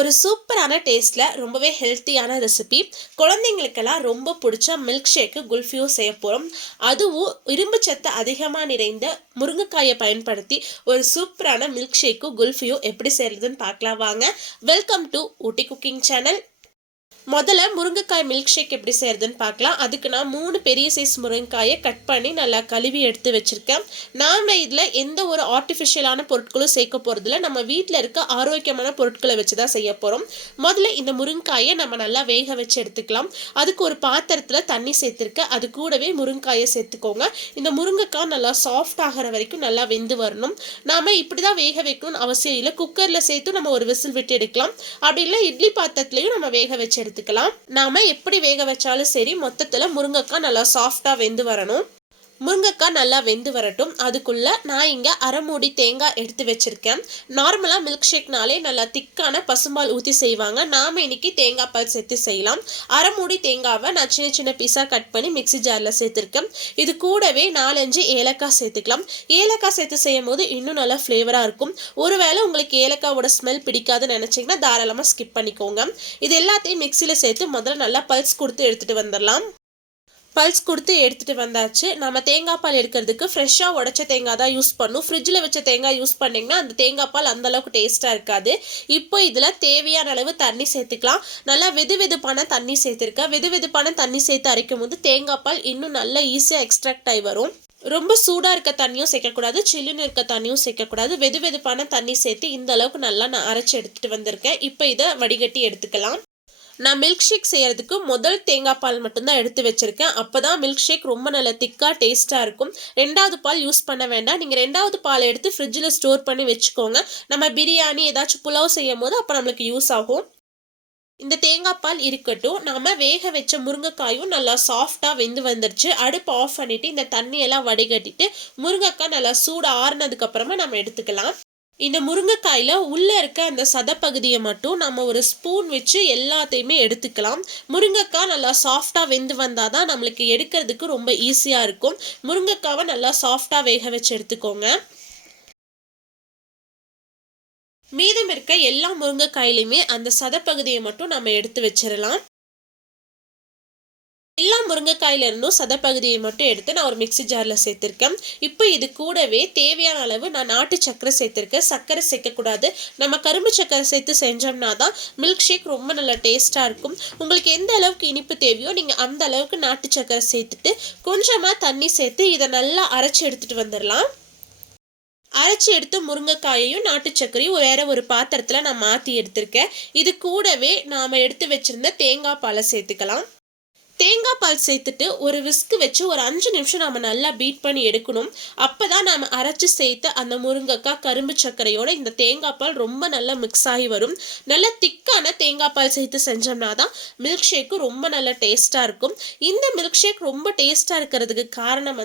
ஒரு சூப்பரான டேஸ்ட்டில் ரொம்பவே ஹெல்த்தியான ரெசிபி. குழந்தைங்களுக்கெல்லாம் ரொம்ப பிடிச்ச மில்க் ஷேக்கு குல்ஃபியும் செய்ய போகிறோம். அதுவும் இரும்பு சத்து அதிகமாக நிறைந்த முருங்கைக்காயை பயன்படுத்தி ஒரு சூப்பரான மில்க் ஷேக்கும் குல்ஃபியும் எப்படி செய்கிறதுன்னு பார்க்கலாம் வாங்க. Welcome to Ooty cooking channel. முதல்ல முருங்கைக்காய் மில்க் ஷேக் எப்படி செய்யறதுன்னு பார்க்கலாம். அதுக்கு நான் 3 பெரிய சைஸ் முருங்கைக்காயை கட் பண்ணி நல்லா கழுவி எடுத்து வச்சுருக்கேன். நாம் இதில் எந்த ஒரு ஆர்டிஃபிஷியலான பொருட்களும் சேர்க்க போகிறதில்ல. நம்ம வீட்டில் இருக்க ஆரோக்கியமான பொருட்களை வச்சு தான் செய்ய போகிறோம். முதல்ல இந்த முருங்கைக்காயை நம்ம நல்லா வேக வச்சு எடுத்துக்கலாம். அதுக்கு ஒரு பாத்திரத்தில் தண்ணி சேர்த்துருக்கேன். அது கூடவே முருங்கைக்காயை சேர்த்துக்கோங்க. இந்த முருங்கைக்காய் நல்லா சாஃப்ட் ஆகிற வரைக்கும் நல்லா வெந்து வரணும். நாம் இப்படி தான் வேக வைக்கணும்னு அவசியம் இல்லை. குக்கரில் சேர்த்து நம்ம ஒரு விசில் விட்டு எடுக்கலாம். அப்படி இல்லை இட்லி பாத்திரத்துலையும் நம்ம வேக வச்சு எடுத்துக்கலாம். நாம எப்படி வேக வச்சாலும் சரி, மொத்தத்துல முருங்கைக்காய் நல்லா சாஃப்டா வெந்து வரணும். முருங்கைக்காய் நல்லா வெந்து வரட்டும். அதுக்குள்ள நான் இங்கே அரை மூடி தேங்காய் எடுத்து வச்சிருக்கேன். நார்மலாக மில்க் ஷேக்னாலே நல்லா திக்கான பசும்பால் ஊற்றி செய்வாங்க. நாம் இன்னைக்கு தேங்காய் பால் சேர்த்து செய்யலாம். அரை மூடி தேங்காவை நான் சின்ன சின்ன பீஸாக கட் பண்ணி மிக்ஸி ஜாரில் சேர்த்துருக்கேன். இது கூடவே 4-5 ஏலக்காய் சேர்த்துக்கலாம். ஏலக்காய் சேர்த்து செய்யும் போது இன்னும் நல்லா ஃப்ளேவராக இருக்கும். ஒருவேளை உங்களுக்கு ஏலக்காவோட ஸ்மெல் பிடிக்காதுன்னு நினச்சிங்கன்னா தாராளமாக ஸ்கிப் பண்ணிக்கோங்க. இது எல்லாத்தையும் மிக்சியில் சேர்த்து முதல்ல நல்லா பல்ஸ் கொடுத்து எடுத்துகிட்டு வந்துடலாம். பல்ஸ் கொடுத்து எடுத்துகிட்டு வந்தாச்சு. நம்ம தேங்காய் பால் எடுக்கிறதுக்கு ஃப்ரெஷ்ஷாக உடச்ச தேங்காய் தான் யூஸ் பண்ணணும். ஃப்ரிட்ஜில் வச்ச தேங்காய் யூஸ் பண்ணிங்கன்னா அந்த தேங்காய் பால் அந்தளவுக்கு டேஸ்ட்டாக இருக்காது. இப்போ இதில் தேவையான அளவு தண்ணி சேர்த்துக்கலாம். நல்லா வெதுவெதுப்பான தண்ணி சேர்த்துருக்கேன். வெதுவெதுப்பான தண்ணி சேர்த்து அரைக்கும் போது தேங்காய் பால் இன்னும் நல்லா ஈஸியாக எக்ஸ்ட்ராக்ட் ஆகி வரும். ரொம்ப சூடாக இருக்க தண்ணியும் சேர்க்கக்கூடாது, சில்லுன்னு இருக்க தண்ணியும் சேர்க்கக்கூடாது. வெதுவெதுப்பான தண்ணி சேர்த்து இந்த அளவுக்கு நல்லா நான் அரைச்சி எடுத்துகிட்டு வந்திருக்கேன். இப்போ இதை வடிகட்டி எடுத்துக்கலாம். நான் மில்க் ஷேக் செய்கிறதுக்கு முதல் தேங்காய் பால் மட்டும்தான் எடுத்து வச்சுருக்கேன். அப்போ தான் மில்க் ஷேக் ரொம்ப நல்லா திக்காக டேஸ்ட்டாக இருக்கும். 2வது பால் யூஸ் பண்ண வேண்டாம். நீங்கள் 2வது பால் எடுத்து ஃப்ரிட்ஜில் ஸ்டோர் பண்ணி வச்சுக்கோங்க. நம்ம பிரியாணி ஏதாச்சும் புலாவ் செய்யும் போது அப்போ நம்மளுக்கு யூஸ் ஆகும். இந்த தேங்காய் பால் இருக்கட்டும். நாம் வேக வச்ச முருங்கைக்காயும் நல்லா சாஃப்டாக வெந்து வந்துருச்சு. அடுப்பு ஆஃப் பண்ணிவிட்டு இந்த தண்ணியெல்லாம் வடிகட்டிட்டு முருங்கைக்காய் நல்லா சூடு ஆறுனதுக்கப்புறமா நம்ம எடுத்துக்கலாம். இந்த முருங்கைக்காயில் உள்ளே இருக்க அந்த சதப்பகுதியை மட்டும் நம்ம ஒரு ஸ்பூன் வச்சு எல்லாத்தையுமே எடுத்துக்கலாம். முருங்கைக்காய் நல்லா சாஃப்டாக வெந்து வந்தால் தான் நம்மளுக்கு எடுக்கிறதுக்கு ரொம்ப ஈஸியாக இருக்கும். முருங்கைக்காவை நல்லா சாஃப்டாக வேக வச்சு எடுத்துக்கோங்க. மீதம் இருக்க எல்லா முருங்கைக்காயிலையுமே அந்த சதப்பகுதியை மட்டும் நம்ம எடுத்து வச்சிடலாம். எல்லா முருங்கைக்காயிலிருந்தும் சதப்பகுதியை மட்டும் எடுத்து நான் ஒரு மிக்ஸி ஜாரில் சேர்த்துருக்கேன். இப்போ இது கூடவே தேவையான அளவு நான் நாட்டு சர்க்கரை சேர்த்துருக்கேன். சர்க்கரை சேர்க்கக்கூடாது. நம்ம கரும்பு சர்க்கரை சேர்த்து செஞ்சோம்னா தான் மில்க் ஷேக் ரொம்ப நல்லா டேஸ்ட்டாக இருக்கும். உங்களுக்கு எந்த அளவுக்கு இனிப்பு தேவையோ நீங்கள் அந்த அளவுக்கு நாட்டு சர்க்கரை சேர்த்துட்டு கொஞ்சமாக தண்ணி சேர்த்து இதை நல்லா அரைச்சி எடுத்துகிட்டு வந்துடலாம். அரைச்சி எடுத்து முருங்கைக்காயையும் நாட்டு சர்க்கரையும் வேற ஒரு பாத்திரத்தில் நான் மாற்றி எடுத்திருக்கேன். இது கூடவே நாம் எடுத்து வச்சுருந்த தேங்காய் பாலை சேர்த்துக்கலாம். தேங்காய் பால் சேர்த்துட்டு ஒரு விஸ்கு வச்சு ஒரு 5 நிமிஷம் நம்ம நல்லா பீட் பண்ணி எடுக்கணும். அப்போ தான் நம்ம அரைச்சி சேர்த்து அந்த முருங்கைக்காய் கரும்பு சர்க்கரையோட இந்த தேங்காய் பால் ரொம்ப நல்லா மிக்ஸ் ஆகி வரும். நல்லா திக்கான தேங்காய் பால் சேர்த்து செஞ்சோம்னா தான் மில்க் ஷேக்கு ரொம்ப நல்லா டேஸ்ட்டாக இருக்கும். இந்த மில்க் ஷேக் ரொம்ப டேஸ்ட்டாக இருக்கிறதுக்கு காரணம்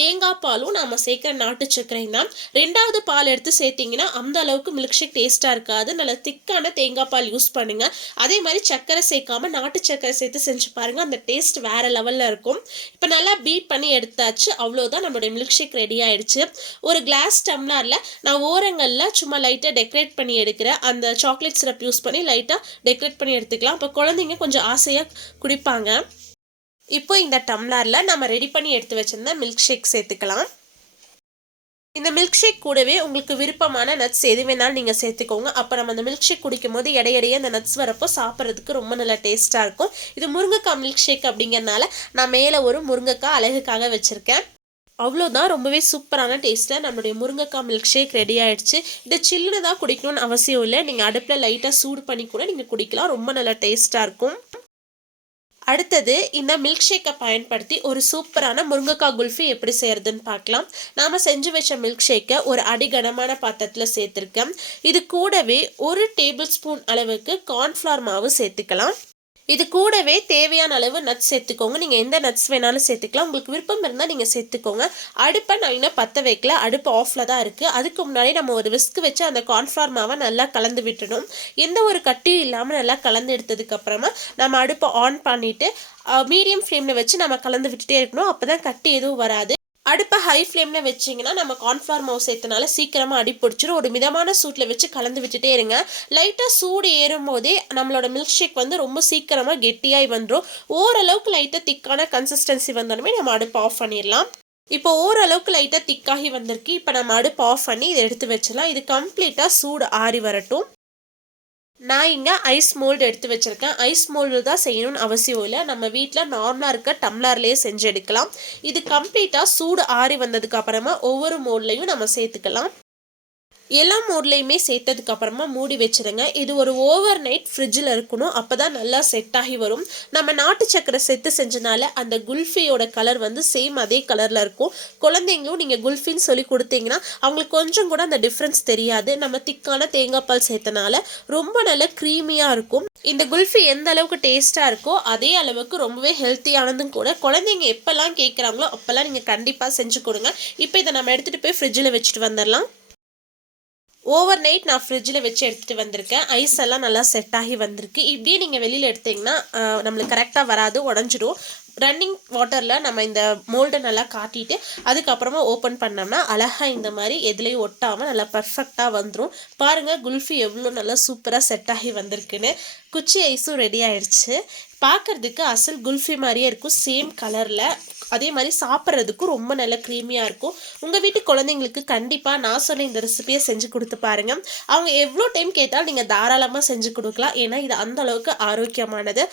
தேங்காய் பாலும் நம்ம சேர்க்குற நாட்டு சர்க்கரையும் தான். 2வது பால் எடுத்து சேர்த்திங்கன்னா அந்த அளவுக்கு மில்க் ஷேக் டேஸ்ட்டாக இருக்காது. நல்லா திக்கான தேங்காய் பால் யூஸ் பண்ணுங்கள். அதே மாதிரி சர்க்கரை சேர்க்காம நாட்டு சர்க்கரை சேர்த்து செஞ்சு பாருங்கள். அந்த டேஸ்ட் வேற லெவலில் இருக்கும். இப்போ நல்லா பீட் பண்ணி எடுத்தாச்சு. அவ்வளோதான், நம்மளுடைய மில்க் ஷேக் ரெடி ஆயிடுச்சு. ஒரு கிளாஸ் டம்ளரில் நான் ஓரங்களில் சும்மா லைட்டாக டெக்கரேட் பண்ணி எடுக்கிறேன். அந்த சாக்லேட் சிரப் யூஸ் பண்ணி லைட்டாக டெக்கரேட் பண்ணி எடுத்துக்கலாம். இப்போ குழந்தைங்க கொஞ்சம் ஆசையாக குடிப்பாங்க. இப்போ இந்த டம்ளரில் நம்ம ரெடி பண்ணி எடுத்து வச்சிருந்த மில்க் ஷேக் சேர்த்துக்கலாம். இந்த மில்க் ஷேக் கூடவே உங்களுக்கு விருப்பமான நட்ஸ் எது வேணாலும் நீங்கள் சேர்த்துக்கோங்க. அப்போ நம்ம அந்த மில்க் ஷேக் குடிக்கும் போது இடையிடையே அந்த நட்ஸ் வரப்போ சாப்பிட்றதுக்கு ரொம்ப நல்லா டேஸ்ட்டாக இருக்கும். இது முருங்கைக்காய் மில்க் ஷேக் அப்படிங்கிறதுனால நான் மேலே ஒரு முருங்கைக்காய் அழகுக்காக வச்சுருக்கேன். அவ்வளோதான், ரொம்பவே சூப்பரான டேஸ்ட்டில் நம்மளுடைய முருங்கைக்காய் மில்க் ஷேக் ரெடி ஆகிடுச்சு. இதை சில்லுன்னு தான் குடிக்கணும்னு அவசியம் இல்லை. நீங்கள் அடுப்பில் லைட்டாக சூடு பண்ணி கூட நீங்கள் குடிக்கலாம். ரொம்ப நல்லா டேஸ்ட்டாக இருக்கும். அடுத்தது இந்த மில்க் ஷேக்கை பயன்படுத்தி ஒரு சூப்பரான முருங்கைக்காய் குல்ஃபி எப்படி செய்கிறதுன்னு பார்க்கலாம். நாம் செஞ்சு வச்ச மில்க் ஷேக்கை ஒரு அடிகனமான பாத்திரத்தில் சேர்த்துருக்கேன். இது கூடவே 1 டேபிள் ஸ்பூன் அளவுக்கு கார்ன்ஃப்ளவர் மாவு சேர்த்துக்கலாம். இது கூடவே தேவையான அளவு நட்ஸ் சேர்த்துக்கோங்க. நீங்கள் எந்த நட்ஸ் வேணாலும் சேர்த்துக்கலாம். உங்களுக்கு விருப்பம் இருந்தால் நீங்கள் சேர்த்துக்கோங்க. அடுப்பை நான் இன்னும் பற்ற வைக்கல, அடுப்பு ஆஃபில் தான் இருக்குது. அதுக்கு முன்னாடி நம்ம ஒரு விஸ்க் வச்சு அந்த கார்ன்ஃப்ளவர் மாவை நல்லா கலந்து விட்டுணும். எந்த ஒரு கட்டியும் இல்லாமல் நல்லா கலந்து எடுத்ததுக்கப்புறமா நம்ம அடுப்பை ஆன் பண்ணிவிட்டு மீடியம் ஃப்ளேமில் வச்சு நம்ம கலந்து விட்டுட்டே இருக்கணும். அப்போ தான் கட்டி எதுவும் வராது. அடுப்பை ஹை ஃப்ளேமில் வச்சிங்கன்னா நம்ம கார்ன்ஃப்ளவர் மாவு சேர்த்தனால சீக்கிரமாக அடி பிடிச்சிரும். ஒரு மிதமான சூட்டில் வச்சு கலந்து விட்டுட்டே இருங்க. லைட்டாக சூடு ஏறும் போதே நம்மளோட மில்க் ஷேக் வந்து ரொம்ப சீக்கிரமாக கெட்டியாகி வந்துடும். ஓரளவுக்கு லைட்டாக திக்கான கன்சிஸ்டன்சி வந்தாலுமே நம்ம அடுப்பு ஆஃப் பண்ணிடலாம். இப்போ ஓரளவுக்கு லைட்டாக திக்காகி வந்திருக்கு. இப்போ நம்ம அடுப்பு ஆஃப் பண்ணி இதை எடுத்து வச்சிடலாம். இது கம்ப்ளீட்டாக சூடு ஆறி வரட்டும். நான் இங்கே ஐஸ் மோல்டு எடுத்து வச்சுருக்கேன். ஐஸ் மோல்டு தான் செய்யணும்னு அவசியம் இல்லை. நம்ம வீட்டில் நார்மலாக இருக்க டம்ளர்லேயே செஞ்சு எடுக்கலாம். இது கம்ப்ளீட்டாக சூடு ஆறி வந்ததுக்கு அப்புறமா ஒவ்வொரு மோல்ட்லையும் நம்ம சேர்த்துக்கலாம். எல்லா மோட்லேயுமே சேர்த்ததுக்கு அப்புறமா மூடி வச்சுருங்க. இது ஒரு ஓவர் நைட் ஃப்ரிட்ஜில் இருக்கணும். அப்போ தான் நல்லா செட் ஆகி வரும். நம்ம நாட்டு சக்கரை சேர்த்து செஞ்சனால அந்த குல்ஃபியோட கலர் வந்து சேம் அதே கலரில் இருக்கும். குழந்தைங்களும் நீங்கள் குல்ஃபின்னு சொல்லி கொடுத்தீங்கன்னா அவங்களுக்கு கொஞ்சம் கூட அந்த டிஃப்ரென்ஸ் தெரியாது. நம்ம திக்கான தேங்காய் பால் சேர்த்தனால ரொம்ப நல்ல க்ரீமியாக இருக்கும். இந்த குல்ஃபி எந்த அளவுக்கு டேஸ்ட்டாக இருக்கோ அதே அளவுக்கு ரொம்பவே ஹெல்த்தியானதும் கூட. குழந்தைங்க எப்போல்லாம் கேட்குறாங்களோ அப்போல்லாம் நீங்கள் கண்டிப்பாக செஞ்சு கொடுங்க. இப்போ இதை நம்ம எடுத்துகிட்டு போய் ஃப்ரிட்ஜில் வச்சுட்டு வந்துடலாம். ஓவர் நைட் நான் ஃப்ரிட்ஜில் வச்சு எடுத்துகிட்டு வந்திருக்கேன். ஐஸ் எல்லாம் நல்லா செட் ஆகி வந்திருக்கு. இப்படியே நீங்கள் வெளியில் எடுத்திங்கன்னா நம்மளுக்கு கரெக்டாக வராது, உடஞ்சிடும். ரன்னிங் வாட்டரில் நம்ம இந்த மோல்டை நல்லா காட்டிட்டு அதுக்கப்புறமா ஓப்பன் பண்ணோம்னா அழகாக இந்த மாதிரி எதுலேயும் ஒட்டாமல் நல்லா பர்ஃபெக்டாக வந்துடும். பாருங்கள் குல்ஃபி எவ்வளோ நல்லா சூப்பராக செட் ஆகி வந்திருக்குன்னு. குச்சி ஐஸும் ரெடி ஆயிடுச்சு. பார்க்குறதுக்கு அசல் குல்ஃபி மாதிரியே இருக்கும், சேம் கலரில். அதே மாதிரி சாப்பிட்றதுக்கும் ரொம்ப நல்ல க்ரீமியாக இருக்கும். உங்கள் வீட்டு குழந்தைங்களுக்கு கண்டிப்பாக நான் சொன்ன இந்த ரெசிபியை செஞ்சு கொடுத்து பாருங்கள். அவங்க எவ்வளோ டைம் கேட்டாலும் நீங்கள் தாராளமாக செஞ்சு கொடுக்கலாம். ஏன்னா இது அந்தளவுக்கு ஆரோக்கியமானது.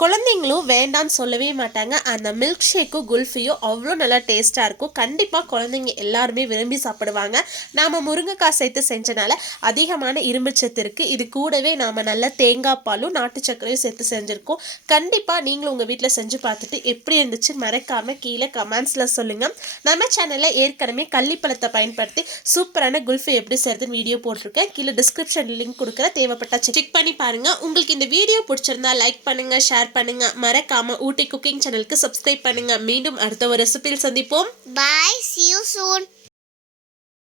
குழந்தைங்களும் வேண்டான்னு சொல்லவே மாட்டாங்க. அந்த மில்க் ஷேக்கும் குல்ஃபியும் அவ்வளோ நல்லா டேஸ்ட்டாக இருக்கும். கண்டிப்பாக குழந்தைங்க எல்லாருமே விரும்பி சாப்பிடுவாங்க. நாம் முருங்கைக்காய் சேர்த்து செஞ்சனால அதிகமான இரும்புச்சத்து இருக்குது. இது கூடவே நாம் நல்ல தேங்காய் பாலும் நாட்டு சர்க்கரையும் சேர்த்து செஞ்சுருக்கோம். கண்டிப்பாக நீங்களும் உங்கள் வீட்டில் செஞ்சு பார்த்துட்டு எப்படி இருந்துச்சு மறக்காமல் கீழே கமெண்ட்ஸில் சொல்லுங்கள். நம்ம சேனலில் ஏற்கனவே கள்ளிப்பழத்தை பயன்படுத்தி சூப்பரான குல்ஃபி எப்படி செய்கிறதுன்னு வீடியோ போட்டிருக்கேன். கீழே டிஸ்கிரிப்ஷன் லிங்க் கொடுக்குற, தேவைப்பட்ட செக் பண்ணி பாருங்கள். உங்களுக்கு இந்த வீடியோ பிடிச்சிருந்தா லைக் பண்ணுங்கள், ஷேர் பண்ணுங்க. மறக்காம ஊட்டி குக்கிங் சேனலுக்கு சப்ஸ்கிரைப் பண்ணுங்க. மீண்டும் அடுத்த ஒரு ரெசிபியில் சந்திப்போம். Bye, see you soon.